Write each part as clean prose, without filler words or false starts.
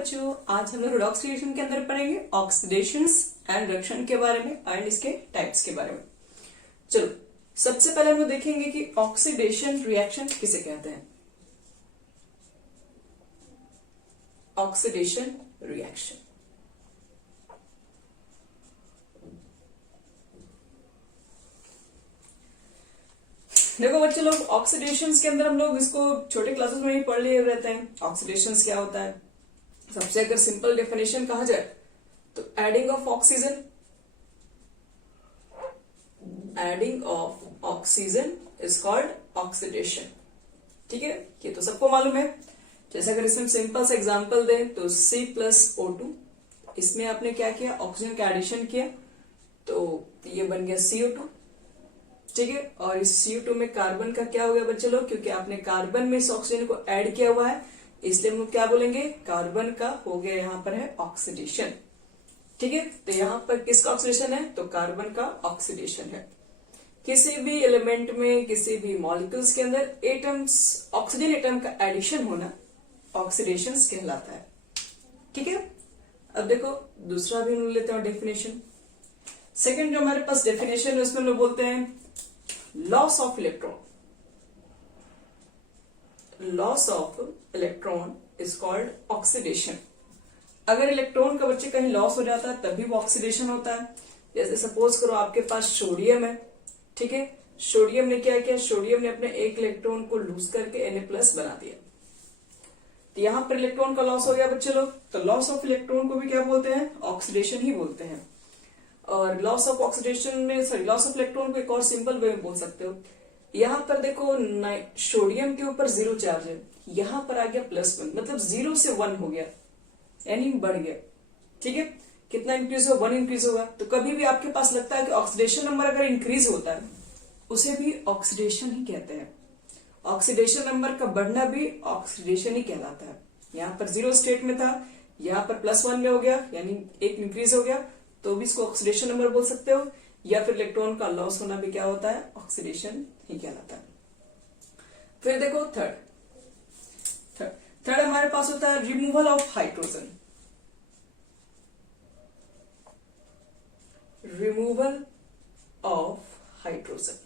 बच्चों, आज हम लोग रेडॉक्स रिएक्शन के अंदर पढ़ेंगे ऑक्सीडेशंस एंड रिएक्शन के बारे में एंड इसके टाइप्स के बारे में। चलो सबसे पहले हम लोग देखेंगे कि ऑक्सीडेशन रिएक्शन किसे कहते हैं। ऑक्सीडेशन रिएक्शन देखो बच्चे लोग, ऑक्सीडेशन के अंदर हम लोग इसको छोटे क्लासेस में ही पढ़ लिए रहते हैं। ऑक्सीडेशन क्या होता है, सबसे अगर सिंपल डेफिनेशन कहा जाए तो adding of oxygen is called oxidation. ठीक है, ये तो सबको मालूम है। जैसे अगर इसमें सिंपल सा एग्जांपल दें तो C+O2, इसमें आपने क्या किया, ऑक्सीजन का एडिशन किया तो ये बन गया CO2। ठीक है, और इस CO2 में कार्बन का क्या हो गया बच्चे लोग, क्योंकि आपने कार्बन में इस ऑक्सीजन को ऐड किया हुआ है इसलिए हम क्या बोलेंगे, कार्बन का हो गया यहाँ पर है ऑक्सीडेशन। ठीक है, तो यहाँ पर किसका ऑक्सीडेशन है, तो कार्बन का ऑक्सीडेशन है। किसी भी एलिमेंट में, किसी भी मॉलिक्यूल्स के अंदर एटम्स, ऑक्सीजन एटम का एडिशन होना ऑक्सीडेशन कहलाता है। ठीक है, अब देखो दूसरा भी हम लेते हैं डेफिनेशन। सेकेंड जो हमारे पास डेफिनेशन है उसमें हम लोग बोलते हैं loss of electron. Loss of electron is called oxidation. अगर इलेक्ट्रॉन का बच्चे कहीं लॉस हो जाता है तभी वो ऑक्सीडेशन होता है। जैसे सपोज करो आपके पास सोडियम है, ठीक है, सोडियम ने क्या किया, सोडियम ने अपने एक इलेक्ट्रॉन को लूज करके Na+ बना दिया, तो यहां पर इलेक्ट्रॉन का लॉस हो गया बच्चे लोग। तो लॉस ऑफ इलेक्ट्रॉन को भी क्या बोलते हैं, ऑक्सीडेशन ही बोलते हैं। और लॉस ऑफ ऑक्सीडेशन में, सॉरी, लॉस ऑफ इलेक्ट्रॉन को एक और सिंपल वे में बोल सकते हो। यहां पर देखो सोडियम के ऊपर 0 चार्ज है, यहां पर आ गया +1, मतलब 0 से 1 हो गया, यानी बढ़ गया। ठीक है, कितना इंक्रीज हो, 1 इंक्रीज होगा। तो कभी भी आपके पास लगता है कि ऑक्सीडेशन नंबर अगर इंक्रीज होता है उसे भी ऑक्सीडेशन ही कहते हैं। ऑक्सीडेशन नंबर का बढ़ना भी ऑक्सीडेशन ही कहलाता है। यहाँ पर 0 स्टेट में था, यहाँ पर +1 में हो गया, यानी 1 इंक्रीज हो गया, तो भी इसको ऑक्सीडेशन नंबर बोल सकते हो। या फिर इलेक्ट्रॉन का लॉस होना भी क्या होता है, ऑक्सीडेशन ही कहलाता है। फिर देखो थर्ड हमारे पास होता है removal of hydrogen. Removal of hydrogen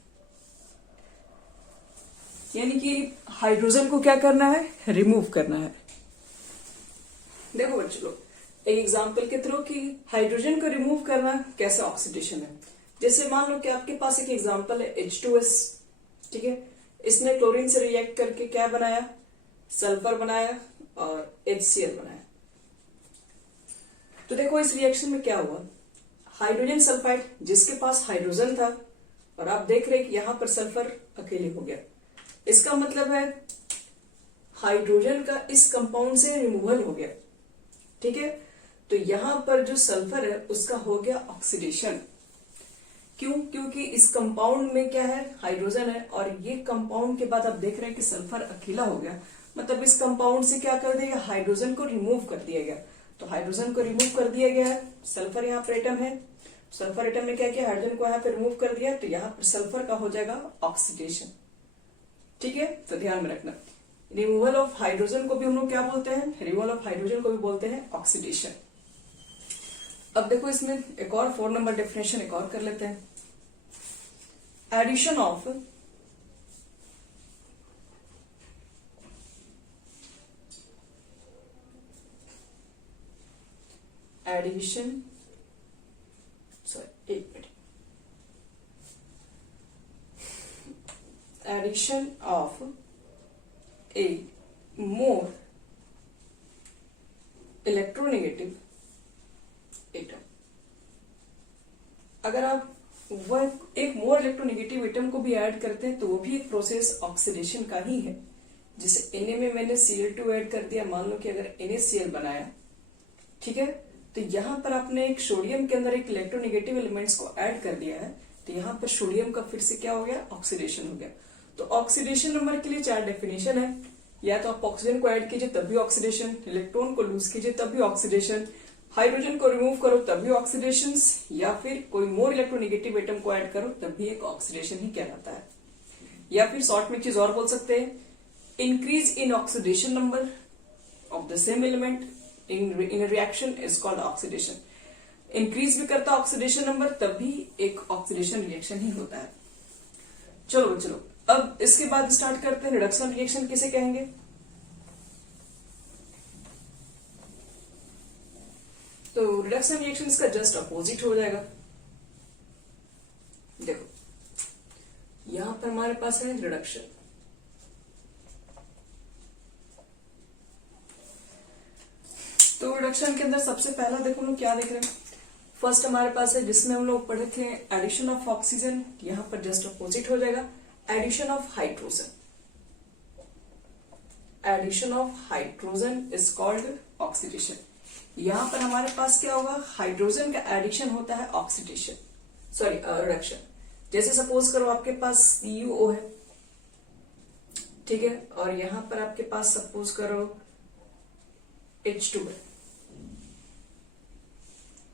यानी कि हाइड्रोजन को क्या करना है, रिमूव करना है। देखो बच्चों लोग, एक एग्जांपल के थ्रू कि हाइड्रोजन को रिमूव करना कैसे ऑक्सीडेशन है। जैसे मान लो कि आपके पास एक एग्जांपल है H2S, ठीक है, इसने क्लोरीन से रिएक्ट करके क्या बनाया, सल्फर बनाया और HCl बनाया। तो देखो इस रिएक्शन में क्या हुआ, हाइड्रोजन सल्फाइड जिसके पास हाइड्रोजन था और आप देख रहे हैं कि यहां पर सल्फर अकेले हो गया, इसका मतलब है हाइड्रोजन का इस कंपाउंड से रिमूवल हो गया। ठीक है, तो यहां पर जो सल्फर है उसका हो गया ऑक्सीडेशन। क्यों, क्योंकि इस कंपाउंड में क्या है, हाइड्रोजन है, और ये कंपाउंड के बाद आप देख रहे हैं कि सल्फर अकेला हो गया, मतलब इस कंपाउंड से क्या कर दिया गया, हाइड्रोजन को रिमूव कर दिया गया। तो हाइड्रोजन को रिमूव कर दिया गया है, सल्फर यहाँ पर एटम है, सल्फर एटम ने क्या किया, हाइड्रोजन को यहाँ पे रिमूव कर दिया, तो यहाँ पर सल्फर का हो जाएगा ऑक्सीडेशन। ठीक है, तो ध्यान में रखना, रिमूवल ऑफ हाइड्रोजन को भी हम लोग क्या बोलते हैं, रिमूवल ऑफ हाइड्रोजन को भी बोलते हैं ऑक्सीडेशन। अब देखो इसमें एक और 4 नंबर डेफिनेशन एक और कर लेते हैं। Addition of addition of a more electronegative atom. अगर आप वह एक मोर इलेक्ट्रोनेगेटिव एटम को भी ऐड करते हैं तो वो भी एक प्रोसेस ऑक्सीडेशन का ही है। जैसे Na में मैंने Cl2 ऐड कर दिया, मान लो कि अगर NaCl बनाया, ठीक है, तो यहां पर आपने एक सोडियम के अंदर एक इलेक्ट्रोनेगेटिव एलिमेंट्स को ऐड कर दिया है, तो यहां पर सोडियम का फिर से क्या हो गया, ऑक्सीडेशन हो गया। तो ऑक्सीडेशन नंबर के लिए 4 डेफिनेशन है, या तो आप ऑक्सीजन को ऐड कीजिए तब भी ऑक्सीडेशन, इलेक्ट्रॉन को लूज कीजिए तब भी ऑक्सीडेशन, हाइड्रोजन को रिमूव करो तब भी ऑक्सीडेशन, या फिर कोई मोर इलेक्ट्रोनेगेटिव एटम को ऐड करो तब भी एक ऑक्सीडेशन ही कहलाता है। या फिर शॉर्ट में एक चीज और बोल सकते हैं, increase in oxidation number of the same element in reaction is called oxidation. Increase भी करता है ऑक्सीडेशन नंबर, तब भी एक ऑक्सीडेशन रिएक्शन ही होता है। चलो अब इसके बाद स्टार्ट करते हैं रिडक्शन रिएक्शन किसे कहेंगे। तो रिडक्शन रिएक्शन इसका जस्ट अपोजिट हो जाएगा। देखो यहां पर हमारे पास है रिडक्शन, तो रिडक्शन के अंदर सबसे पहला देखो हम लोग क्या देख रहे हैं। फर्स्ट हमारे पास है जिसमें हम लोग पढ़े थे एडिशन ऑफ ऑक्सीजन, यहां पर जस्ट अपोजिट हो जाएगा addition of hydrogen. Addition of hydrogen is called oxidation. यहां पर हमारे पास क्या होगा, हाइड्रोजन का एडिशन होता है ऑक्सीडेशन, सॉरी रिडक्शन। जैसे सपोज करो आपके पास CuO है, ठीक है, और यहां पर आपके पास सपोज करो H2 है,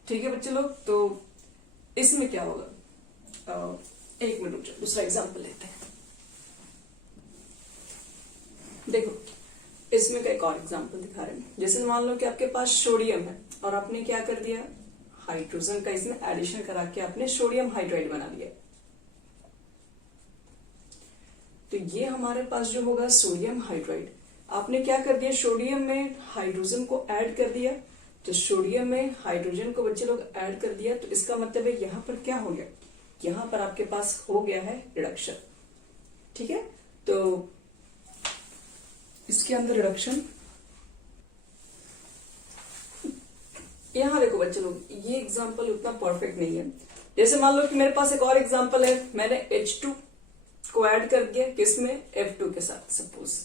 ठीक है बच्चे लोग। तो इसमें क्या होगा, एक मिनट रुक जाओ, दूसरा एग्जांपल लेते हैं। देखो इसमें का एक और एग्जांपल दिखा रहे हैं। जैसे मान लो कि आपके पास सोडियम है और आपने क्या कर दिया, हाइड्रोजन का इसमें एडिशन करा के आपने सोडियम हाइड्राइड बना दिया। तो ये हमारे पास जो होगा सोडियम हाइड्राइड, आपने क्या कर दिया, सोडियम में हाइड्रोजन को ऐड कर दिया। तो सोडियम में हाइड्रोजन को बच्चे लोग ऐड कर दिया, तो इसका मतलब है यहां पर क्या हो गया, यहां पर आपके पास हो गया है रिडक्शन, ठीक है। तो इसके अंदर रिडक्शन, यहां देखो बच्चे लोग ये एग्जांपल उतना परफेक्ट नहीं है। जैसे मान लो कि मेरे पास एक और एग्जांपल है, मैंने H2 को ऐड कर दिया किसमें, F2 के साथ सपोज,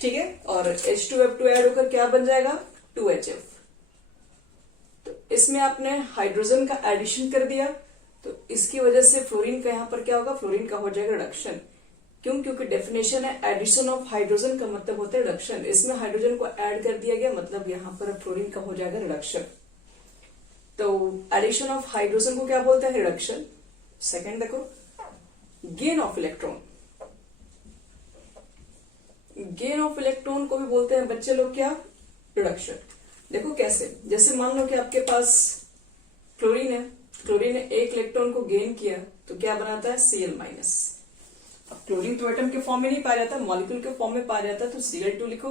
ठीक है, और H2F2 ऐड होकर क्या बन जाएगा, 2HF। तो इसमें आपने हाइड्रोजन का एडिशन कर दिया, तो इसकी वजह से फ्लोरीन का यहां पर क्या होगा, फ्लोरीन का हो जाएगा रिडक्शन। क्यों, क्योंकि डेफिनेशन है एडिशन ऑफ हाइड्रोजन का मतलब होता है रिडक्शन। इसमें हाइड्रोजन को ऐड कर दिया गया, मतलब यहां पर फ्लोरीन का हो जाएगा रिडक्शन। तो एडिशन ऑफ हाइड्रोजन को क्या बोलते हैं, रिडक्शन। सेकेंड देखो gain of electron, gain of electron को भी बोलते हैं बच्चे लोग क्या, रिडक्शन। देखो कैसे, जैसे मान लो कि आपके पास क्लोरीन है, क्लोरीन ने एक इलेक्ट्रॉन को गेन किया तो क्या बनाता है, Cl-। अब क्लोरीन तो एटम के फॉर्म में नहीं पाया जाता, मॉलिक्यूल के फॉर्म में पाया जाता है, तो Cl2 लिखो।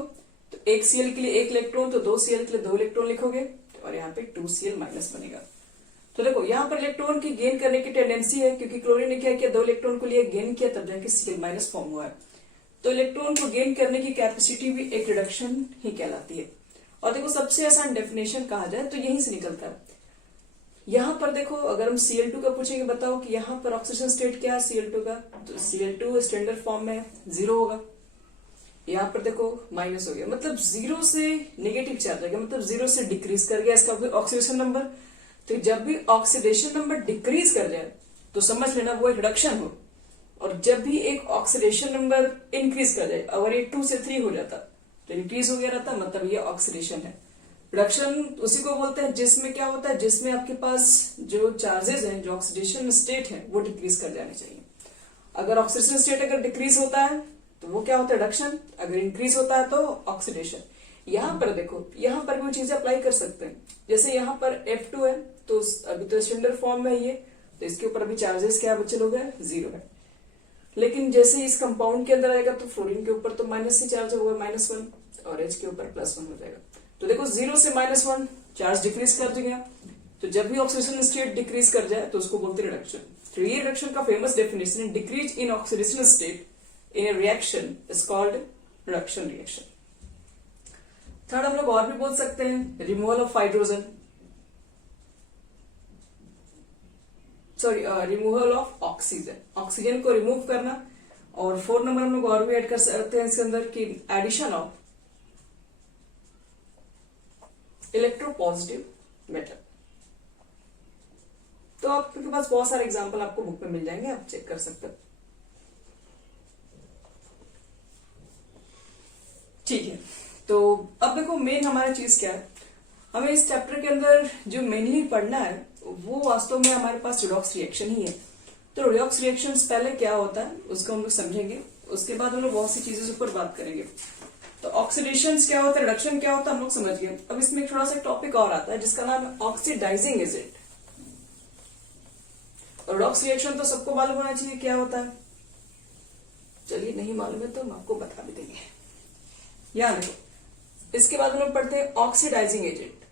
तो एक Cl के लिए एक इलेक्ट्रॉन, तो 2 Cl के लिए 2 इलेक्ट्रॉन लिखोगे, और यहाँ पे 2Cl- बनेगा। तो देखो यहाँ पर इलेक्ट्रॉन की गेन करने की टेंडेंसी है, क्योंकि क्लोरीन ने क्या किया, 2 इलेक्ट्रॉन को लिए गेन किया, तब जाके Cl- फॉर्म हुआ है। तो इलेक्ट्रॉन को गेन करने की कैपेसिटी भी एक रिडक्शन ही कहलाती है। और देखो सबसे आसान डेफिनेशन कहा जाए तो यहीं से निकलता है। यहां पर देखो अगर हम Cl2 का पूछेंगे, बताओ कि यहाँ पर ऑक्सीजन स्टेट क्या है Cl2 का, तो Cl2 स्टैंडर्ड फॉर्म में 0 होगा। यहाँ पर देखो माइनस हो गया, मतलब 0 से नेगेटिव चार्ज आ गया, मतलब 0 से डिक्रीज कर गया इसका ऑक्सीडेशन नंबर। तो जब भी ऑक्सीडेशन नंबर डिक्रीज कर जाए तो समझ लेना वो एक रिडक्शन हो, और जब भी एक ऑक्सीडेशन नंबर इंक्रीज कर जाए, अगर ये 2 से 3 हो जाता तो इंक्रीज हो गया रहता, मतलब ये ऑक्सीडेशन है। रिडक्शन उसी को बोलते हैं जिसमें क्या होता है, जिसमें आपके पास जो चार्जेस हैं, जो ऑक्सीडेशन स्टेट है, वो डिक्रीज कर जाने चाहिए। अगर ऑक्सीडेशन स्टेट अगर डिक्रीज होता है तो वो क्या होता है, रिडक्शन। अगर इंक्रीज होता है तो ऑक्सीडेशन। यहां पर देखो, यहां पर भी चीजें अप्लाई कर सकते हैं। जैसे यहां पर F2 है, तो अभी तो स्टैंडर्ड फॉर्म में ये, तो इसके ऊपर अभी चार्जेस क्या बचे लोग है, 0 है। लेकिन जैसे इस कंपाउंड के अंदर आएगा तो फ्लोरीन के ऊपर तो माइनस से चार्ज होगा, -1, और H के ऊपर +1 हो जाएगा। तो देखो 0 से -1 चार्ज डिक्रीज कर देगा। तो जब भी ऑक्सीडेशन स्टेट डिक्रीज कर जाए तो उसको बोलते हैं रिडक्शन। तो ये रिडक्शन का फेमस डेफिनेशन है, decrease in oxidation state in A reaction is called reduction reaction. Third हम लोग और भी बोल सकते हैं, removal of hydrogen, sorry removal of oxygen, oxygen को रिमूव करना। और 4 नंबर हम लोग और भी ऐड कर सकते हैं इसके अंदर कि एडिशन ऑफ इलेक्ट्रोपॉजिटिव मेटल। तो आपके पास बहुत सारे एग्जांपल आपको बुक में मिल जाएंगे, आप चेक कर सकते हो। ठीक है, तो अब देखो मेन हमारा चीज क्या है, हमें इस चैप्टर के अंदर जो मेनली पढ़ना है वो वास्तव में हमारे पास रिडॉक्स रिएक्शन ही है। तो रिडॉक्स रिएक्शन पहले क्या होता है उसको हम लोग समझेंगे, उसके बाद हम लोग बहुत सी चीजों पर बात करेंगे। तो ऑक्सीडेशन क्या होता है, रिडक्शन क्या होता है, हम लोग समझ गए। अब इसमें एक थोड़ा सा टॉपिक और आता है जिसका नाम है ऑक्सीडाइजिंग एजेंट। रेडॉक्स रिएक्शन तो सबको मालूम होना चाहिए क्या होता है। चलिए नहीं मालूम है तो हम आपको बता भी देंगे। याद रखो। इसके बाद हम लोग पढ़ते हैं ऑक्सीडाइजिंग एजेंट।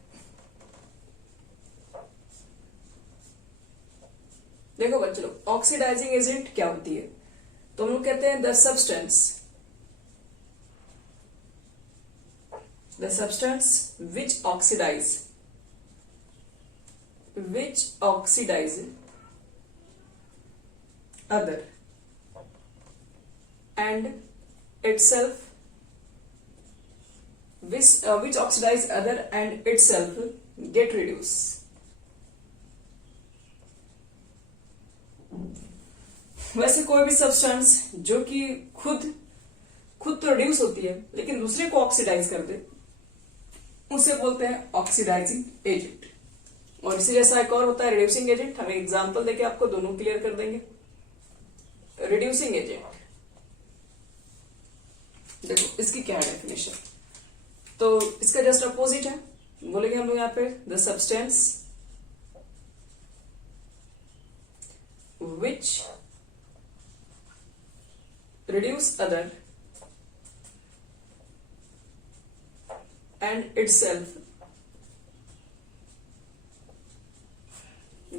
देखो बच्चों लोग, ऑक्सीडाइजिंग एजेंट क्या होती है, तो हम लोग कहते हैं the substance which oxidize other and itself which oxidize other and itself get reduced। वैसे कोई भी सब्सटेंस जो कि खुद तो रिड्यूस होती है लेकिन दूसरे को ऑक्सीडाइज कर दे, उसे बोलते हैं ऑक्सीडाइजिंग एजेंट। और इसी जैसा एक और होता है रिड्यूसिंग एजेंट। हम एग्जांपल देके आपको दोनों क्लियर कर देंगे। रिड्यूसिंग एजेंट, देखो इसकी क्या है डेफिनेशन, तो इसका जस्ट अपोजिट है। बोलेंगे हम लोग यहाँ पे the substance which reduce other and itself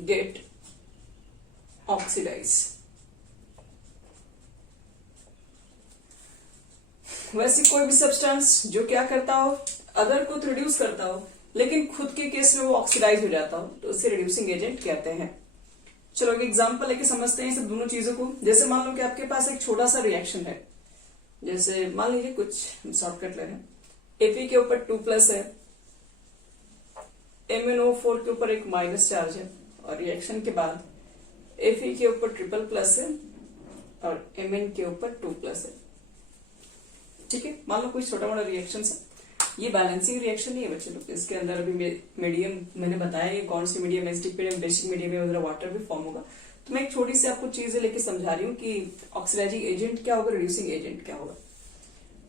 get oxidize. वैसे कोई भी सब्सटेंस जो क्या करता हो, अदर को तो रिड्यूस करता हो लेकिन खुद के केस में वो ऑक्सीडाइज हो जाता हो, तो उसे रिड्यूसिंग एजेंट कहते हैं। चलो एक एग्जांपल लेके समझते हैं सब दोनों चीजों को। जैसे मान लो कि आपके पास एक छोटा सा रिएक्शन है, जैसे मान लीजिए कुछ शॉर्टकट ले रहे हैं, Fe के ऊपर 2+ है, MnO4 के ऊपर एक माइनस चार्ज है, और रिएक्शन के बाद Fe के ऊपर ट्रिपल+ है और Mn के ऊपर 2+ है। ठीक है, मान लो कोई छोटा मोटा रिएक्शन है, ये बैलेंसिंग रिएक्शन नहीं है बच्चे लोग। इसके अंदर अभी मीडियम मैंने बताया ये कौन सी medium, acidic medium, basic medium है, उधर वाटर भी फॉर्म होगा। तो मैं एक छोटी सी आपको चीजें लेके समझा रही हूँ कि ऑक्सीडाइजिंग एजेंट क्या होगा, रिड्यूसिंग एजेंट क्या होगा।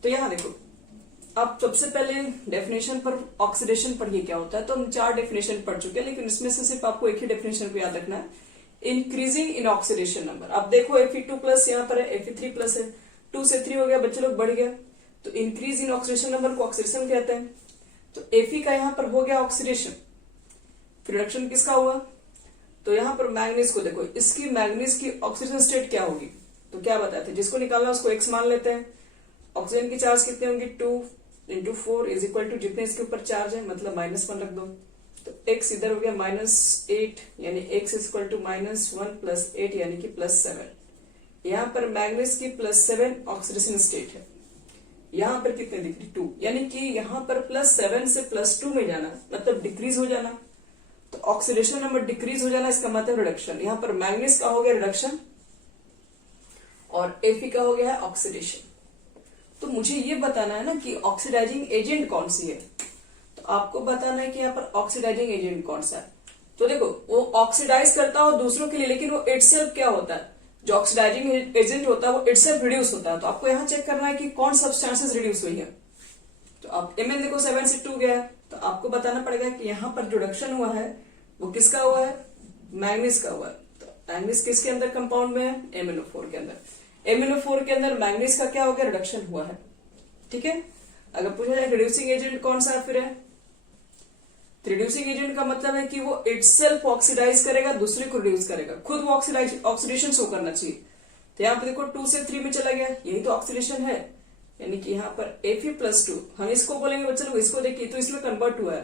तो यहाँ देखो, आप सबसे पहले डेफिनेशन पर ऑक्सीडेशन पढ़िए क्या होता है। तो हम 4 डेफिनेशन पढ़ चुके हैं, लेकिन इसमें से सिर्फ आपको एक ही डेफिनेशन को याद रखना है, इंक्रीजिंग इन ऑक्सीडेशन नंबर। अब देखो Fe2+ यहाँ पर है, Fe3+ है, 2 से 3 हो गया बच्चे लोग, बढ़ गया, तो इंक्रीज इन ऑक्सीडेशन नंबर को ऑक्सीडेशन कहते हैं। तो Fe का यहाँ पर हो गया ऑक्सीडेशन, फिर रिडक्शन किसका हुआ, तो यहाँ पर मैंगनीज को देखो, इसकी मैंगनीज की ऑक्सीजन स्टेट क्या होगी, तो क्या बताते हैं, जिसको निकालना उसको x मान लेते हैं। ऑक्सीजन की चार्ज कितनी होंगी, 2 × 4 = जितने इसके ऊपर चार्ज है, मतलब -1 रख दो, तो x इधर हो गया -8, यानी x = -1 + 8 यानी कि +7। यहाँ पर मैंगनीज की +7 ऑक्सीडेशन स्टेट है, यहाँ पर कितने दिख रही, 2, यानी कि यहाँ पर +7 से +2 में जाना मतलब डिक्रीज हो जाना। तो ऑक्सीडेशन नंबर डिक्रीज हो जाना, इसका मतलब रिडक्शन। यहाँ पर मैंगनीज का हो गया रिडक्शन और Fe का हो गया है ऑक्सीडेशन। तो मुझे ये बताना है ना कि ऑक्सीडाइजिंग एजेंट कौन सी है, तो आपको बताना है कि यहाँ पर ऑक्सीडाइजिंग एजेंट कौन सा है। तो देखो, वो ऑक्सीडाइज करता हो दूसरों के लिए, लेकिन वो इटसेल्फ क्या होता है, जो ऑक्सीडाइजिंग एजेंट होता है वो इटसेल्फ रिड्यूस होता है। तो आपको यहाँ चेक करना है कि कौन सब्सटेंसेस रिड्यूस हुई है। तो आप Mn देखो 7 से 2 गया, तो आपको बताना पड़ेगा कि यहाँ पर जो रिडक्शन हुआ है वो किसका हुआ है, मैंगनीज का हुआ है। तो मैंगनीज किसके अंदर कंपाउंड में है, MnO4 के अंदर। MnO4 के अंदर मैंगनीज का क्या हो गया, रिडक्शन हुआ है। ठीक है, अगर पूछा जाए रिड्यूसिंग एजेंट कौन सा फिर है, तो रिड्यूसिंग एजेंट का मतलब है कि वो इटसेल्फ ऑक्सीडाइज करेगा, दूसरे को रिड्यूस करेगा, खुद वो ऑक्सीडेशन शो करना चाहिए। तो यहाँ पे देखो 2 से 3 में चला गया, यही तो ऑक्सीडेशन है, यानी कि यहाँ पर Fe+2 हम इसको बोलेंगे बच्चे लोग, इसको देखिए तो इसमें कन्वर्ट हुआ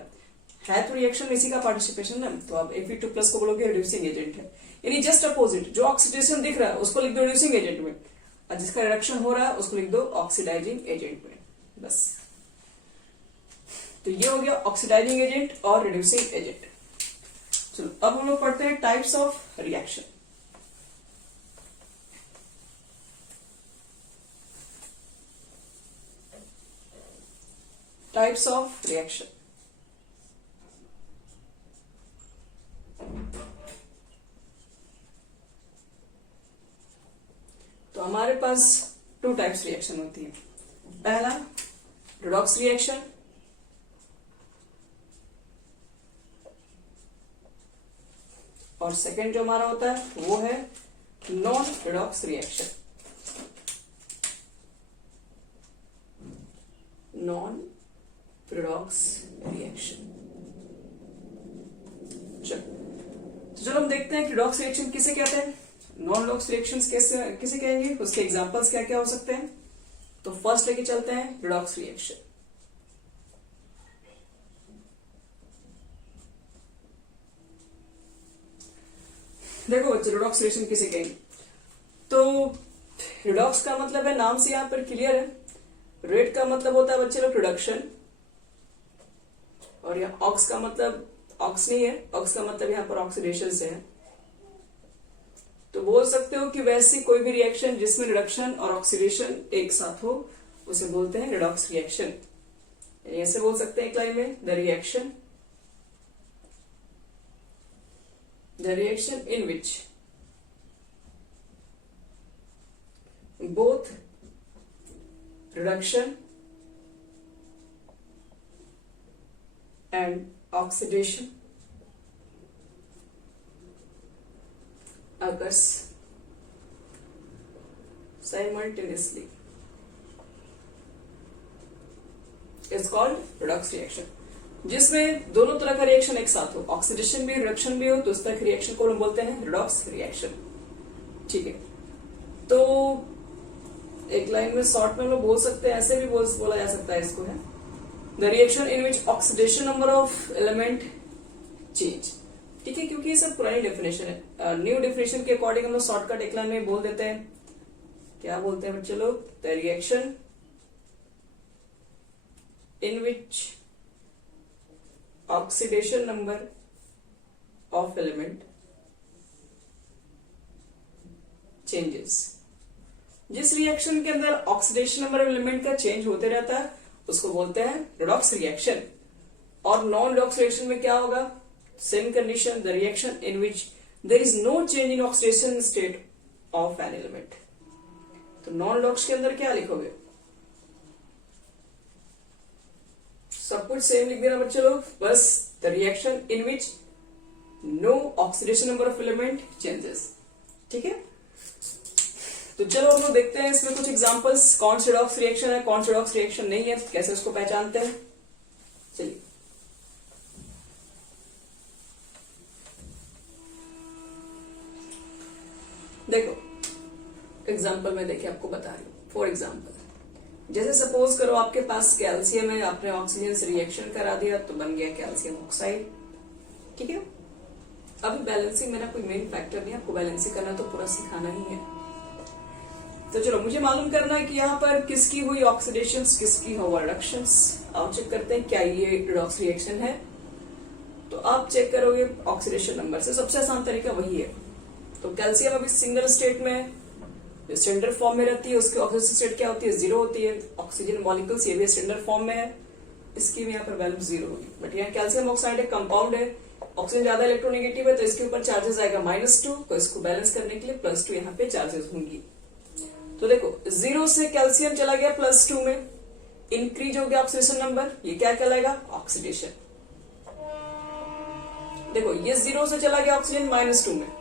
है तो रिएक्शन इसी का पार्टिसिपेशन है। तो आप Fe2+ को बोलोगे रिड्यूसिंग एजेंट है, यानी जस्ट अपोजिट, जो ऑक्सीडेशन दिख रहा है उसको लिख दो रिड्यूसिंग एजेंट में, और जिसका रिडक्शन हो रहा है उसको लिख दो ऑक्सीडाइजिंग एजेंट में, बस। तो ये हो गया ऑक्सीडाइजिंग एजेंट और रिड्यूसिंग एजेंट। चलो अब हम लोग पढ़ते हैं types of reaction. Types of reaction, तो हमारे पास 2 टाइप्स रिएक्शन होती है। पहला रिडॉक्स रिएक्शन, और सेकेंड जो हमारा होता है वो है non redox reaction, non redox reaction. चलो हम देखते हैं कि रिडॉक्स रिएक्शन किसे कहते हैं, नॉन रिडॉक्स रिएक्शन किसे कहेंगे, उसके एग्जांपल्स क्या क्या हो सकते हैं। तो फर्स्ट लेके चलते हैं रिडॉक्स रिएक्शन। देखो बच्चे रिडॉक्स रिएक्शन किसे कहेंगे, तो रिडॉक्स का मतलब है, नाम से यहां पर क्लियर है, रेड का मतलब होता है बच्चे लोग रिडक्शन, और यहाँ ऑक्स का मतलब ऑक्स नहीं है, ऑक्स का मतलब यहाँ पर ऑक्सीडेशन से है। तो बोल सकते हो कि वैसी कोई भी रिएक्शन जिसमें रिडक्शन और ऑक्सीडेशन एक साथ हो उसे बोलते हैं रिडॉक्स रिएक्शन। ऐसे बोल सकते हैं एक लाइन में, the reaction in which both reduction and oxidation occurs simultaneously is called redox reaction। जिसमें दोनों तरह का रिएक्शन एक साथ हो, ऑक्सीडेशन भी रिडक्शन भी हो, तो उस तरह के रिएक्शन को हम बोलते हैं रिडॉक्स रिएक्शन। ठीक है, तो एक लाइन में शॉर्ट में हम लोग बोल सकते हैं, ऐसे भी बोला जा सकता है इसको, है the reaction in which oxidation number of element change. ठीक है, क्योंकि ये सब पुरानी डेफिनेशन है, न्यू डेफिनेशन के अकॉर्डिंग हम लोग शॉर्टकट एक लाइन में बोल देते हैं। क्या बोलते हैं बच्चे लोग, the reaction in which oxidation number of element changes. जिस रिएक्शन के अंदर ऑक्सीडेशन नंबर ऑफ एलिमेंट का चेंज होते रहता है उसको बोलते हैं रिडॉक्स रिएक्शन। और नॉन रिडॉक्स रिएक्शन में क्या होगा, same condition, the reaction in which there is no change in oxidation state of an element. तो नॉन रिडॉक्स के अंदर क्या लिखोगे, सब कुछ सेम लिख देना बच्चे लोग, बस the reaction in which no oxidation number of element changes. ठीक है, तो चलो हम लोग देखते हैं इसमें कुछ एग्जांपल्स, कौन सी रिडॉक्स रिएक्शन है, कौन सी रिडॉक्स रिएक्शन नहीं है, कैसे उसको पहचानते हैं। चलिए देखो एग्जांपल में देखिए आपको बता रही हूं। फॉर एग्जांपल जैसे सपोज करो आपके पास कैल्शियम है, आपने ऑक्सीजन से रिएक्शन करा दिया तो बन गया कैल्शियम ऑक्साइड। ठीक है, अभी बैलेंसिंग मेरा कोई मेन फैक्टर नहीं, आपको बैलेंसिंग करना तो पूरा सिखाना ही है। तो चलो मुझे मालूम करना है कि यहाँ पर किसकी हुई ऑक्सीडेशन, किसकी हुआ रिडक्शन। आप चेक करते हैं क्या ये रिडॉक्स रिएक्शन है, तो आप चेक करोगे ऑक्सीडेशन नंबर से, सबसे आसान तरीका वही है। तो कैल्शियम अभी सिंगल स्टेट में जो स्टैंडर्ड फॉर्म में रहती है उसकी ऑक्सीजन स्टेट क्या होती है, 0 होती है। ऑक्सीजन मॉलिक्यूल्स ये भी स्टैंडर्ड फॉर्म में है, इसकी भी यहाँ पर वैल्यू 0 होगी। बट यहाँ कैल्शियम ऑक्साइड एक कंपाउंड है, ऑक्सीजन ज्यादा इलेक्ट्रोनेगेटिव है तो इसके ऊपर चार्जेस आएगा -2, तो इसको बैलेंस करने के लिए +2 यहाँ पे चार्जेस होंगी। तो देखो 0 से कैल्शियम चला गया +2 में, इंक्रीज हो गया ऑक्सीडेशन नंबर, ये क्या कहलाएगा, ऑक्सीडेशन। देखो ये 0 से चला गया ऑक्सीजन -2 में,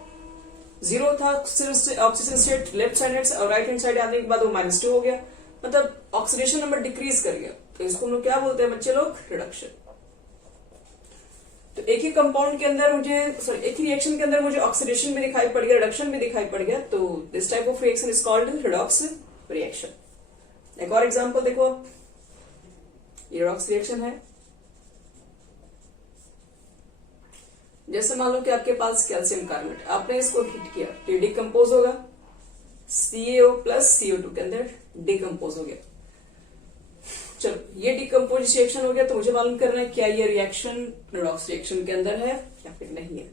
0 था ऑक्सीजन स्टेट लेफ्ट साइड और राइट हैंड साइड आने के बाद वो -2 हो गया, मतलब ऑक्सीडेशन नंबर डिक्रीज कर गया। तो इसको हम लोग क्या बोलते हैं बच्चे लोग, रिडक्शन। तो एक ही कंपाउंड के अंदर मुझे एक ही रिएक्शन के अंदर मुझे ऑक्सीडेशन भी दिखाई पड़ गया, रिडक्शन भी दिखाई पड़ गया, तो this type of reaction is called redox reaction. एक और एग्जांपल देखो, ये रिडॉक्स रिएक्शन है। जैसे मान लो कि आपके पास कैल्शियम कार्बोनेट, आपने इसको हीट किया तो डिकम्पोज होगा, CaO प्लस CO2 के अंदर डिकम्पोज हो गया। चलो ये डिकम्पोज रिएक्शन हो गया, तो मुझे मालूम करना है क्या ये रिएक्शन रिडॉक्स रिएक्शन के अंदर है या फिर नहीं है।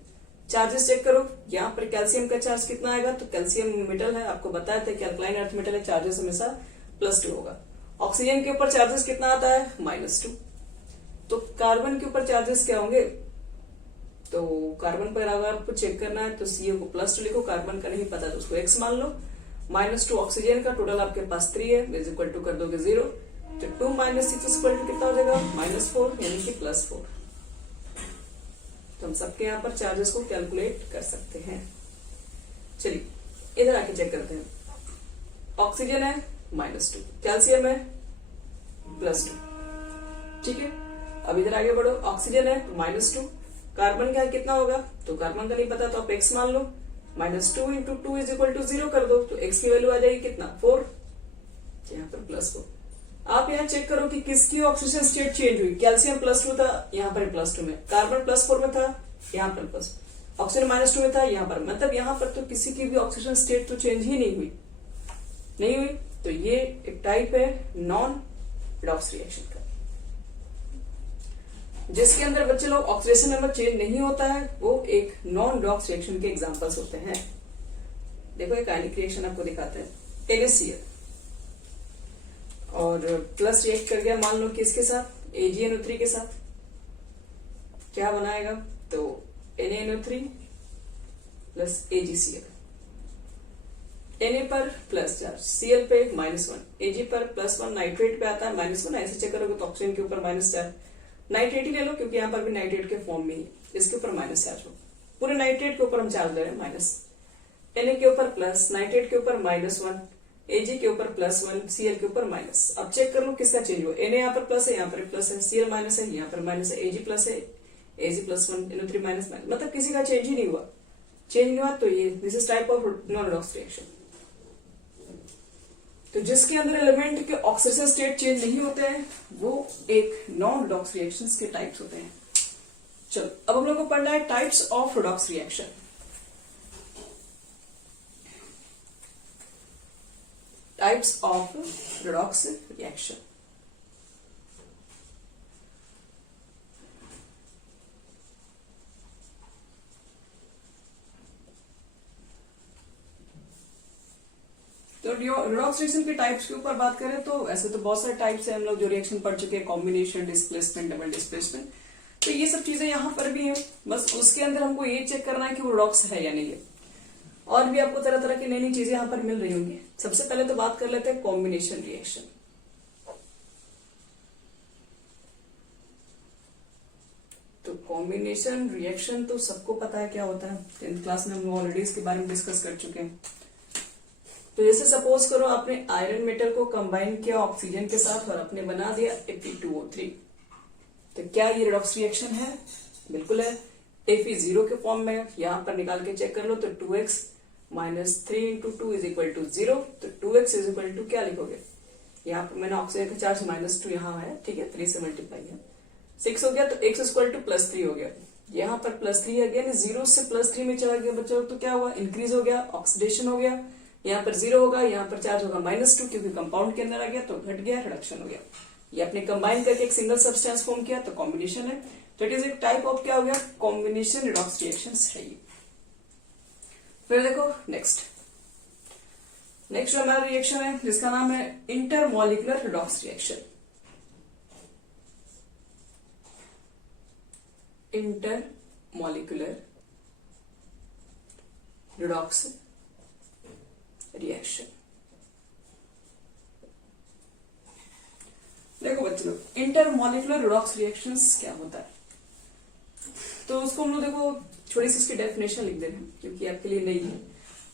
चार्जेस चेक करो, यहाँ पर कैल्शियम का चार्ज कितना आएगा, तो कैल्शियम मेटल है, आपको बताया था कि अल्कलाइन अर्थ मेटल है, चार्जेस हमेशा +2 होगा। ऑक्सीजन के ऊपर चार्जेस कितना आता है, -2। तो कार्बन के ऊपर चार्जेस क्या होंगे, तो कार्बन पर अगर आपको चेक करना है तो CO को +2 लिखो, कार्बन का नहीं पता तो उसको X मान लो, -2 ऑक्सीजन का, टोटल आपके पास 3 है, इज इक्वल टू कर दोगे 0। तो 2 माइनस 6 इक्वल टू कितना हो जाएगा -4 यानी कि +4। तो हम सबके यहाँ पर चार्जेस को कैलकुलेट कर सकते हैं। चलिए इधर आके चेक करते हैं। ऑक्सीजन है -2, कैल्शियम है +2, ठीक है। अब इधर आगे बढ़ो, ऑक्सीजन है तो -2, कार्बन का कितना होगा तो कार्बन का नहीं पता तो आप x मान लो, -2 × 2 = 0 कर दो तो x की वैल्यू आ जाएगी कितना 4, यहाँ पर +4। आप यहाँ चेक करो कि किसकी ऑक्सीजन स्टेट चेंज हुई। कैल्शियम +2 था, यहाँ पर +2 में, कार्बन +4 में था, यहाँ पर प्लस, ऑक्सीजन -2 में था, यहाँ पर, मतलब यहाँ पर तो किसी की भी ऑक्सीजन स्टेट तो चेंज ही नहीं हुई। तो ये एक टाइप है नॉन रिडॉक्स रिएक्शन का, जिसके अंदर बच्चे लोग ऑक्सीडेशन नंबर चेंज नहीं होता है, वो एक नॉन रिडॉक्स रिएक्शन के एग्जांपल्स होते हैं। देखो एक आयनिक रिएक्शन आपको दिखाते हैं। NaCl और प्लस रिएक्ट कर गया मान लो कि इसके साथ AgNO3 के साथ, क्या बनाएगा तो NaNO3 प्लस AgCl, Na पर प्लस चार्ज, Cl पे -1, Ag पर +1, नाइट्रेट पे आता है -1, ऐसे चेक करोगे तो ऑक्सीजन के ऊपर माइनस चार्ज, नाइट्रेट ही ले लो क्योंकि यहाँ पर भी नाइट्रेट के फॉर्म में ही इसके ऊपर माइनस चार्ज हो, पूरे नाइट्रेट के ऊपर हम चार्ज ले रहे हैं माइनस, Na के ऊपर प्लस, नाइट्रेट के ऊपर -1, Ag के ऊपर +1, Cl के ऊपर माइनस। अब चेक कर लो किसका चेंज हुआ, Na यहाँ पर प्लस है, यहाँ पर प्लस है, Cl माइनस है, यहाँ पर माइनस है, Ag प्लस है, Ag +1, NO3 माइनस, मतलब किसी का चेंज ही नहीं हुआ। चेंज नहीं हुआ तो ये this is type of non redox reaction. तो जिसके अंदर एलिमेंट के ऑक्सीडेशन स्टेट चेंज नहीं होते हैं वो एक नॉन रिडॉक्स रिएक्शंस के टाइप्स होते हैं। चलो अब हम लोग को पढ़ना है types of redox reaction. Types of redox reaction. तो रिडॉक्स रिएक्शन के टाइप्स के ऊपर बात करें तो ऐसे तो बहुत सारे टाइप्स हैं, हम लोग जो रिएक्शन पढ़ चुके हैं, कॉम्बिनेशन, डिस्प्लेसमेंट, डबल डिस्प्लेसमेंट, तो ये सब चीजें यहाँ पर भी हैं। बस उसके अंदर हमको ये चेक करना है कि वो रिडॉक्स है या नहीं है। और भी आपको तरह तरह की नई नई चीजें यहाँ पर मिल रही होंगी। सबसे पहले तो बात कर लेते हैं कॉम्बिनेशन रिएक्शन। तो कॉम्बिनेशन रिएक्शन तो सबको पता है क्या होता है, 10th क्लास में हम ऑलरेडी इसके बारे में डिस्कस कर चुके हैं। तो जैसे सपोज करो आपने आयरन मेटल को कंबाइन किया ऑक्सीजन के साथ और आपने बना दिया Fe2O3, तो क्या ये रिडॉक्स रिएक्शन है? बिल्कुल है। Fe 0 के फॉर्म में यहां पर निकाल के चेक कर लो तो 2x - 3 × 2 = 0, तो 2x = क्या लिखोगे, यहाँ पर मैंने ऑक्सीजन का चार्ज -2 यहाँ है, ठीक है, 3 से मल्टीप्लाई है, 6 हो गया, तो x = +3 हो गया। यहाँ पर +3 अगेन 0 से +3 में चला गया बच्चों, तो क्या हुआ, इंक्रीज हो गया, ऑक्सीडेशन हो गया। यहाँ पर 0 होगा, यहाँ पर चार्ज होगा -2 क्योंकि कंपाउंड के अंदर आ गया तो घट गया, रिडक्शन हो गया। ये आपने कंबाइन करके एक सिंगल सब्सटेंस फॉर्म किया तो कॉम्बिनेशन है। तो इट इज एक टाइप ऑफ क्या हो गया, कॉम्बिनेशन रिडॉक्स रिएक्शंस है ये। फिर देखो नेक्स्ट जो हमारा रिएक्शन है जिसका नाम है intermolecular redox reaction. Intermolecular redox reaction. देखो बच्चों, इंटरमॉलिक्यूलर रिडॉक्स रिएक्शंस क्या होता है, तो उसको हम लोग देखो थोड़ी सी इसकी डेफिनेशन लिख दे रहे हैं क्योंकि आपके लिए नई है।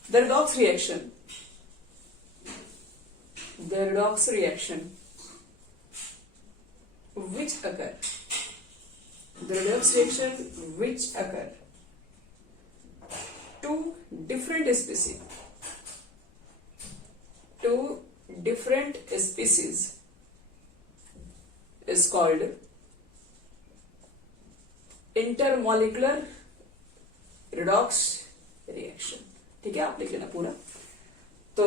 The redox reaction which occur two different species is called intermolecular redox reaction। ठीक है, आप लिख लेना पूरा। तो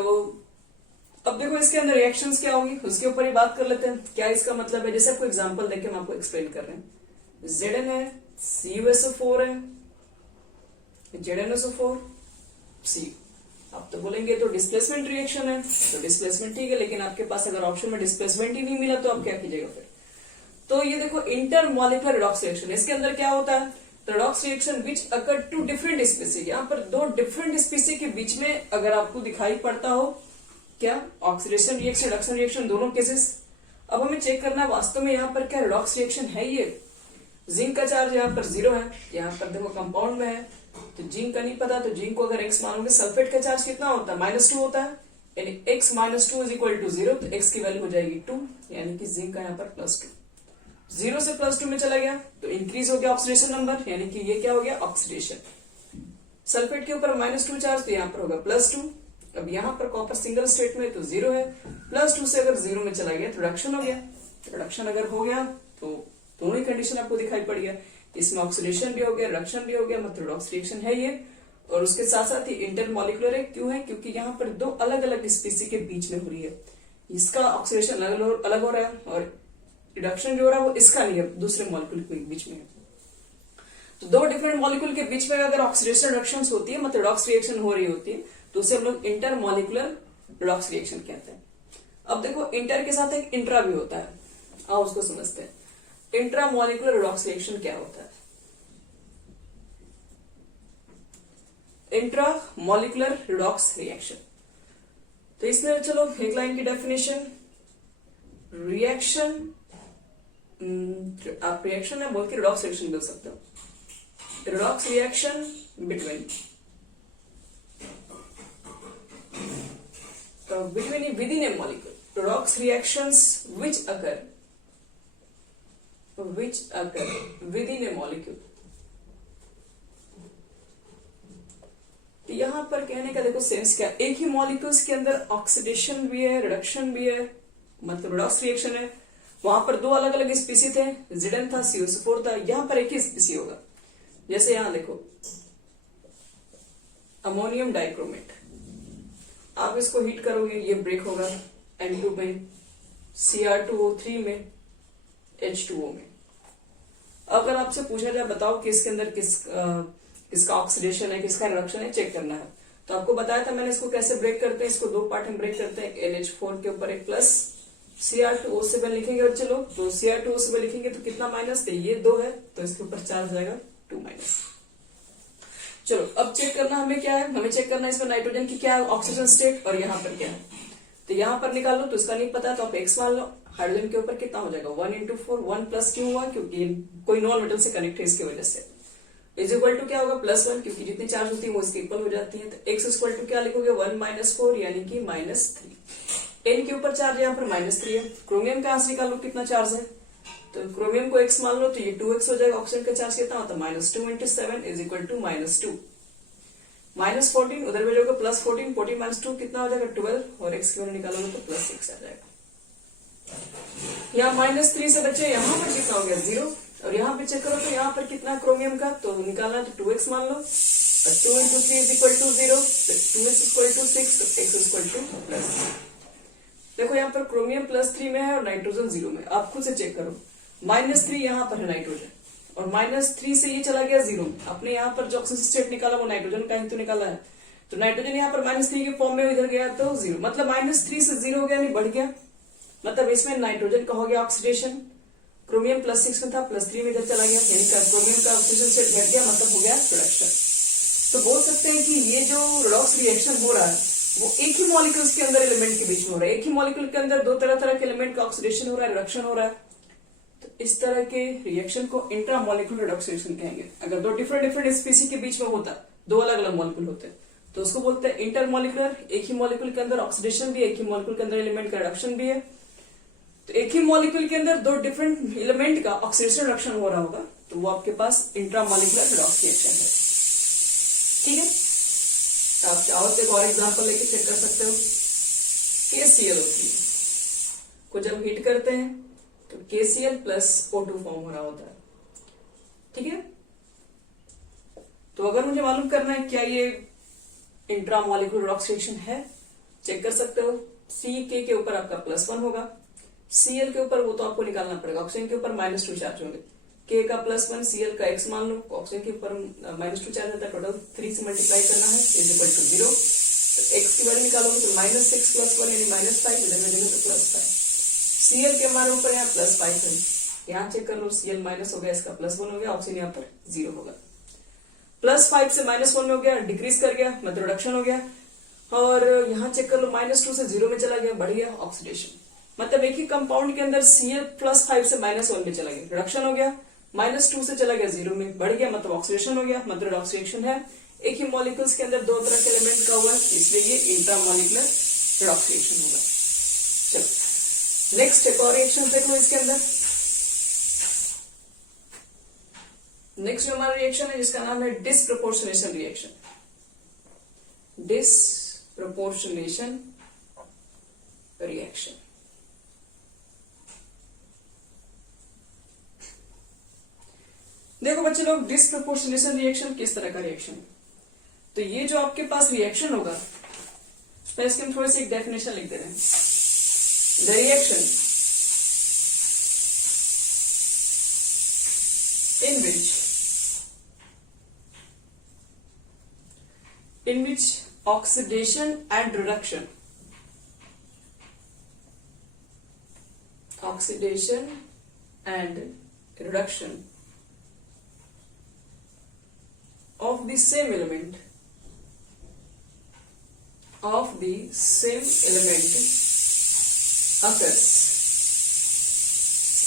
अब देखो इसके अंदर रिएक्शंस क्या होगी उसके ऊपर ही बात कर लेते हैं। क्या इसका मतलब है, जैसे आपको एग्जांपल देके हम आपको एक्सप्लेन कर रहे हैं। Zn है, CuSO4 है, ZnSO4 C। आप तो बोलेंगे तो डिस्प्लेसमेंट रिएक्शन है, तो डिस्प्लेसमेंट ठीक है, लेकिन आपके पास अगर ऑप्शन में डिस्प्लेसमेंट ही नहीं मिला तो आप क्या कीजिएगा फिर। तो ये देखो इंटरमॉलिक्यूलर रिडॉक्स रिएक्शन, इसके अंदर क्या होता है, redox reaction which occur two different species. यहाँ पर दो डिफरेंट स्पीसीज के बीच में अगर आपको दिखाई पड़ता हो क्या, ऑक्सीडेशन रिएक्शन, रिडक्शन रिएक्शन, दोनों केसेस अब हमें चेक करना है वास्तव में यहाँ पर क्या रिडॉक्स रिएक्शन है ये। जिंक का चार्ज यहाँ पर 0 है, यहाँ पर देखो कंपाउंड में है तो जिंक का नहीं पता, तो जिंक को अगर x मानोगे, सल्फेट का चार्ज कितना होता है -2 होता है, यानी x -2 इज इक्वल टू 0, तो x की वैल्यू हो जाएगी 2, यानी कि जिंक का यहाँ पर +2। 0 से +2 में चला गया तो इंक्रीज हो गया ऑक्सीडेशन नंबर, यानी कि ये क्या हो गया ऑक्सीडेशन। सल्फेट के ऊपर -2 चार्ज तो यहाँ पर होगा +2। अब यहाँ पर कॉपर सिंगल स्टेट में तो 0 है, +2 से अगर 0 में चला गया तो रिडक्शन हो गया। रिडक्शन अगर हो गया तो दोनों ही कंडीशन आपको दिखाई पड़ गया, इसमें ऑक्सीडेशन भी हो गया, रिडक्शन भी हो गया, मतलब रिडॉक्स रिएक्शन है ये। और उसके साथ साथ ही इंटरमॉलिक्यूलर है, क्यों है, क्योंकि यहाँ पर दो अलग अलग स्पीसी के बीच में हो रही है, इसका ऑक्सीडेशन अलग हो रहा है और रिडक्शन जो हो रहा है वो इसका नहीं है, दूसरे मॉलिक्यूल के बीच में है। तो दो डिफरेंट मॉलिक्यूल के बीच में अगर ऑक्सीडेशन रिडक्शन होती है, मतलब रिडॉक्स रिएक्शन हो रही होती है, तो उसे हम लोग इंटरमॉलिक्यूलर रिडॉक्स रिएक्शन कहते हैं। अब देखो इंटर के साथ एक इंट्रा भी होता है, आओ उसको समझते हैं। इंट्रामॉलिक्यूलर रिडॉक्स रिएक्शन क्या होता है? इंट्रामॉलिक्यूलर रिडॉक्स रिएक्शन, तो इसमें चलो एक लाइन की डेफिनेशन, रिएक्शन, आप रिएक्शन है बोल के रिडॉक्स रिएक्शन बोल सकते हो। Redox reaction between within a molecule, redox reactions which occur within a molecule। तो यहां पर कहने का देखो सेंस क्या, एक ही मॉलिक्यूल्स के अंदर ऑक्सीडेशन भी है, रिडक्शन भी है, मतलब रिडॉक्स रिएक्शन है। वहां पर दो अलग अलग स्पीसी थे, Zn था, CO4 था, यहां पर एक ही स्पीसी होगा। जैसे यहां देखो अमोनियम डाइक्रोमेट, आप इसको हीट करोगे ये ब्रेक होगा N2 में, Cr2O3 में, H2O में। अगर आपसे पूछा जाए बताओ कि इसके अंदर किसका ऑक्सीडेशन है, किसका रिडक्शन है, चेक करना है, तो आपको बताया था मैंने इसको कैसे ब्रेक करते हैं। इसको दो पार्ट में ब्रेक करते हैं, NH4 के ऊपर एक प्लस, Cr2O7 लिखेंगे और चलो तो Cr2O7 लिखेंगे तो कितना माइनस, तो ये 2 है तो इसके ऊपर चार्ज जाएगा 2 माइनस। चलो अब चेक करना हमें क्या है, हमें चेक करना है इसमें नाइट्रोजन की क्या है ऑक्सीजन स्टेट और यहाँ पर क्या है। तो यहाँ पर निकालो तो इसका नहीं पता तो आप x मान लो, हाइड्रोजन के ऊपर कितना हो जाएगा 1 × 4, 1 प्लस क्यों हुआ, क्योंकि कोई नॉन मेटल से कनेक्ट है इसकी वजह से। इज इक्वल टू क्या होगा +1, क्योंकि जितनी चार्ज होती है वो इसके इक्वल हो जाती है। तो x इक्वल टू क्या लिखोगे 1 - 4 यानी कि -3। n के ऊपर चार्ज यहाँ पर -3 है। क्रोमियम का आंसर निकालो कितना चार्ज है, तो क्रोमियम को x मान लो तो ये 2x हो जाएगा। ऑक्सीजन का चार्ज कितना होता है -2 × 7 इज इक्वल टू -2। -14 उधर भेजोगे +14, 14 - 2 कितना हो जाएगा 12 और x की वैल्यू निकालोगे तो +6 आ जाएगा। यहाँ -3 से बचे, यहाँ पर कितना हो गया 0 और यहाँ पे चेक करो तो यहाँ पर कितना क्रोमियम का, तो निकालना तो 2x मान लो और 2 × 3 is equal to 0, 2x equal to 6, x equal to +। देखो यहाँ पर क्रोमियम +3 में है और नाइट्रोजन 0 में, आप खुद से चेक करो। -3 यहाँ पर है नाइट्रोजन और -3 से ये चला गया 0 में। आपने यहाँ पर जो ऑक्सीजन स्टेट निकाला वो नाइट्रोजन का ही तो निकाला है, तो नाइट्रोजन यहाँ पर -3 के फॉर्म में इधर गया तो 0, मतलब -3 से 0 हो गया, नहीं बढ़ गया, मतलब इसमें नाइट्रोजन का हो गया ऑक्सीडेशन। क्रोमियम +6 में था, +3 में इधर चला गया, यानी क्रोमियम का ऑक्सीजन स्टेट घट गया, मतलब हो गया रिडक्शन। तो बोल सकते हैं कि ये जो रिडॉक्स रिएक्शन हो रहा है वो एक ही मॉलिक्यूल्स के अंदर एलिमेंट के बीच में हो रहा है। एक ही मॉलिक्यूल के अंदर दो तरह तरह के एलिमेंट का ऑक्सीडेशन हो रहा है, रिडक्शन हो रहा है। तो इस तरह के रिएक्शन को इंट्रामॉलिक्यूलर रिडॉक्स रिएक्शन कहेंगे। अगर दो डिफरेंट स्पीसी के बीच में होता, दो अलग अलग मॉलिक्यूल होते, तो उसको बोलते हैं इंटरमॉलिक्यूलर। एक ही मॉलिक्यूल के अंदर ऑक्सीडेशन भी है, एक ही मॉलिक्यूल के अंदर एलिमेंट का रिडक्शन भी है। तो एक ही मॉलिक्यूल के अंदर दो डिफरेंट एलिमेंट का ऑक्सीडेशन रिडक्शन हो रहा होगा, तो वो आपके पास इंट्रामॉलिक्यूलर रिडॉक्स रिएक्शन है। ठीक है, आप चाहो तो एक और एग्जांपल लेके चेक कर सकते हो। KClO3 को जब हीट करते हैं तो KCl + O2 फॉर्म हो रहा होता है। ठीक है, तो अगर मुझे मालूम करना है क्या ये इंट्रामॉलिक्यूलर रिडॉक्स रिएक्शन है, चेक कर सकते हो। CK के ऊपर आपका +1 होगा, Cl के ऊपर वो तो आपको निकालना पड़ेगा, ऑक्सीजन के ऊपर -2 चार्ज होंगे। K का +1, Cl का x मान लो, ऑक्सीजन के ऊपर -2 चार्ज होता है, टोटल 3 से मल्टीप्लाई करना है इज इक्वल टू 0। तो x की वैल्यू निकालोगे तो -6 + 1 यानी -5, इधर में देंगे तो +5। Cl के हमारे ऊपर यहाँ +5 है, यहाँ चेक कर लो, Cl माइनस हो गया, इसका +1 हो गया, ऑक्सीजन यहाँ पर 0 होगा। +5 से -1 में हो गया, डिक्रीज कर गया, मतलब रिडक्शन हो गया। और यहाँ चेक कर लो, -2 से 0 में चला गया, बढ़ गया ऑक्सीडेशन। मतलब एक ही कंपाउंड के अंदर Cl +5 से -1 में चला गया, रिडक्शन हो गया, -2 से चला गया 0 में, बढ़ गया मतलब ऑक्सीडेशन हो गया, मतलब ऑक्सीडेशन है। एक ही मॉलिक्यूल्स के अंदर 2 तरह के एलिमेंट का हुआ, इसलिए ये इंट्रामॉलिक्यूलर रिडक्शन होगा। चलो नेक्स्ट एक और रिएक्शन देख लो इसके अंदर। नेक्स्ट जो हमारा रिएक्शन है जिसका नाम है डिसप्रपोर्शनेशन रिएक्शन। Disproportionation reaction. देखो बच्चे लोग, डिसप्रपोर्शनेशन रिएक्शन किस तरह का रिएक्शन है। तो ये जो आपके पास रिएक्शन होगा, तो इसके हम थोड़ी सी एक डेफिनेशन लिख दे रहे हैं। The reaction in which oxidation and reduction of the same element occurs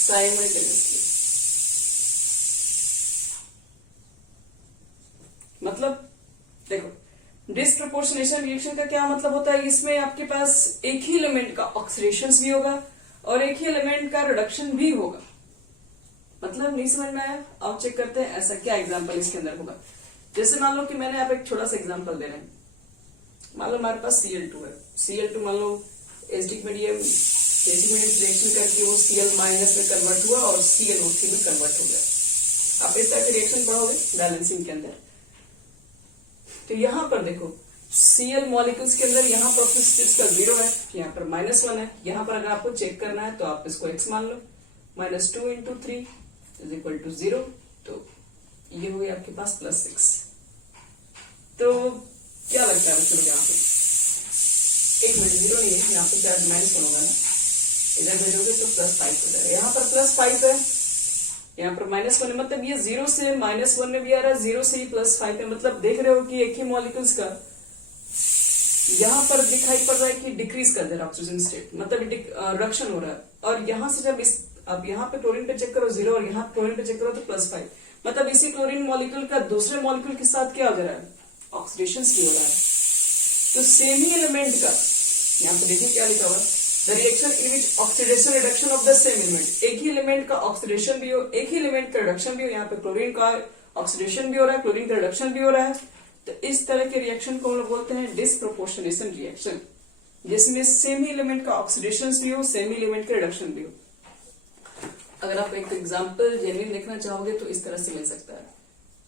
simultaneously। मतलब देखो, डिसप्रपोर्शनेशन रिएक्शन का क्या मतलब होता है, इसमें आपके पास एक ही एलिमेंट का ऑक्सीडेशन भी होगा और एक ही एलिमेंट का रिडक्शन भी होगा। मतलब नहीं समझ में आया? अब चेक करते हैं ऐसा क्या एग्जांपल इसके अंदर होगा। जैसे मान लो कि मैंने आप एक छोटा सा एग्जांपल दे रहे हैं। मान लो हमारे पास Cl2 है, Cl2 मान लो एसिडिक मीडियम रिएक्शन करके वो Cl- में कन्वर्ट हुआ और ClO3 में कन्वर्ट हो गया। आप इस तरह के रिएक्शन पढ़ोगे बैलेंसिंग के अंदर। तो यहां पर देखो, Cl मॉलिक्यूल्स के अंदर यहाँ पर ऑक्सीडेशन का 0 है, यहाँ पर -1 है। यहाँ पर अगर आपको चेक करना है तो आप इसको x मान लो, -2 × 3 = 0। तो ये हो गया आपके पास +6। तो क्या लगता है बच्चों यहाँ पे, एक मिनट, 0 नहीं है यहाँ पे, शायद -1 होगा ना, इधर भेजोगे तो +5 हो जाएगा। यहाँ पर +5 है, यहाँ पर -1 है, मतलब ये 0 से -1 में भी आ रहा है, 0 से ही +5 है। मतलब देख रहे हो कि एक ही मॉलिक्यूल्स का यहाँ पर दिखाई पड़ रहा है कि डिक्रीज कर दे रहा है ऑक्सीजन स्टेट, मतलब रिडक्शन हो रहा है। और यहाँ से जब अब यहाँ पे क्लोरीन पे चेक करो 0 और यहाँ क्लोरीन पे चेक करो तो +5, मतलब इसी क्लोरीन मॉलिक्यूल का दूसरे मॉलिक्यूल के साथ क्या हो रहा है, ऑक्सीडेशन भी हो रहा है। तो सेम ही एलिमेंट का यहाँ पे देखिए क्या लिखा हुआ है, the reaction in which oxidation reduction of the same element. एक ही एलिमेंट का ऑक्सीडेशन भी हो, एक ही एलिमेंट का रिडक्शन भी हो। यहाँ पे क्लोरीन का ऑक्सीडेशन भी हो रहा है, क्लोरीन का रिडक्शन भी हो रहा है। तो इस तरह के रिएक्शन को हम लोग बोलते हैं डिसप्रपोर्शनेशन रिएक्शन, जिसमें सेम ही एलिमेंट का ऑक्सीडेशन भी हो, सेम ही एलिमेंट का रिडक्शन भी हो। अगर आप एक एग्जाम्पल जेन्युइन देखना चाहोगे तो इस तरह से मिल सकता है,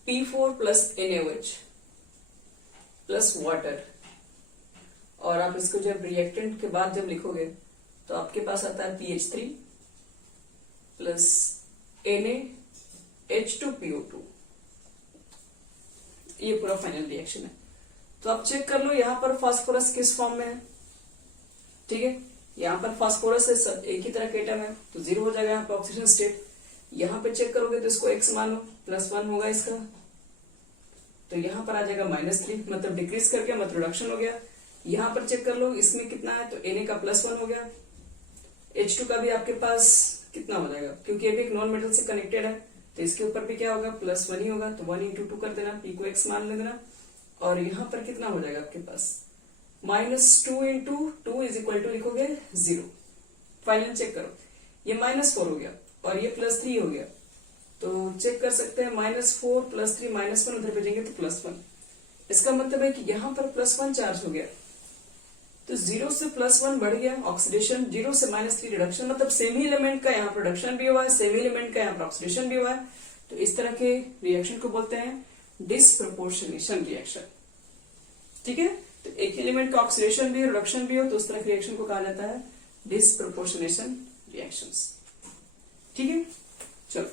P4 + NaOH + वाटर, और आप इसको जब रिएक्टेंट के बाद जब लिखोगे तो आपके पास आता है PH3 + NaH2PO2। ये पूरा फाइनल रिएक्शन है। तो आप चेक कर लो यहाँ पर फास्फोरस किस फॉर्म में है, ठीक है, यहाँ पर फास्फोरस है, सब एक ही तरह के एटम है, तो 0 हो जाएगा यहाँ पे ऑक्सीजन स्टेट। यहाँ पे चेक करोगे तो इसको x मान लो, +1 होगा इसका, तो यहाँ पर आ जाएगा -3, मतलब डिक्रीज कर गया, मतलब रिडक्शन हो गया। यहाँ पर चेक कर लो इसमें कितना है, तो Na का +1 हो गया, H2 का भी आपके पास कितना हो जाएगा, क्योंकि ये भी एक नॉन मेटल से कनेक्टेड है, तो इसके ऊपर भी क्या होगा, +1 ही होगा, तो 1 × 2 कर देना, P को x मान लेना, और यहाँ पर कितना हो जाएगा आपके पास, -2 × 2 = लिखोगे 0। फाइनल चेक करो, ये -4 हो गया और ये +3 हो गया, तो चेक कर सकते हैं -4 + 3 -1 उधर भेजेंगे तो +1। इसका मतलब है कि यहाँ पर +1 चार्ज हो गया, तो 0 से +1 बढ़ गया ऑक्सीडेशन, 0 से -3 रिडक्शन, मतलब सेम ही एलिमेंट का यहाँ प्रोडक्शन भी हुआ है, सेम ही एलिमेंट का यहाँ पर ऑक्सीडेशन भी हुआ है। तो इस तरह के रिएक्शन को बोलते हैं डिसप्रपोर्शनेशन रिएक्शन, ठीक है। तो एक एलिमेंट का ऑक्सीडेशन भी हो, रिडक्शन भी हो, तो उस तरह के रिएक्शन को कहा जाता है डिसप्रपोर्शनेशन रिएक्शंस, ठीक है। चलो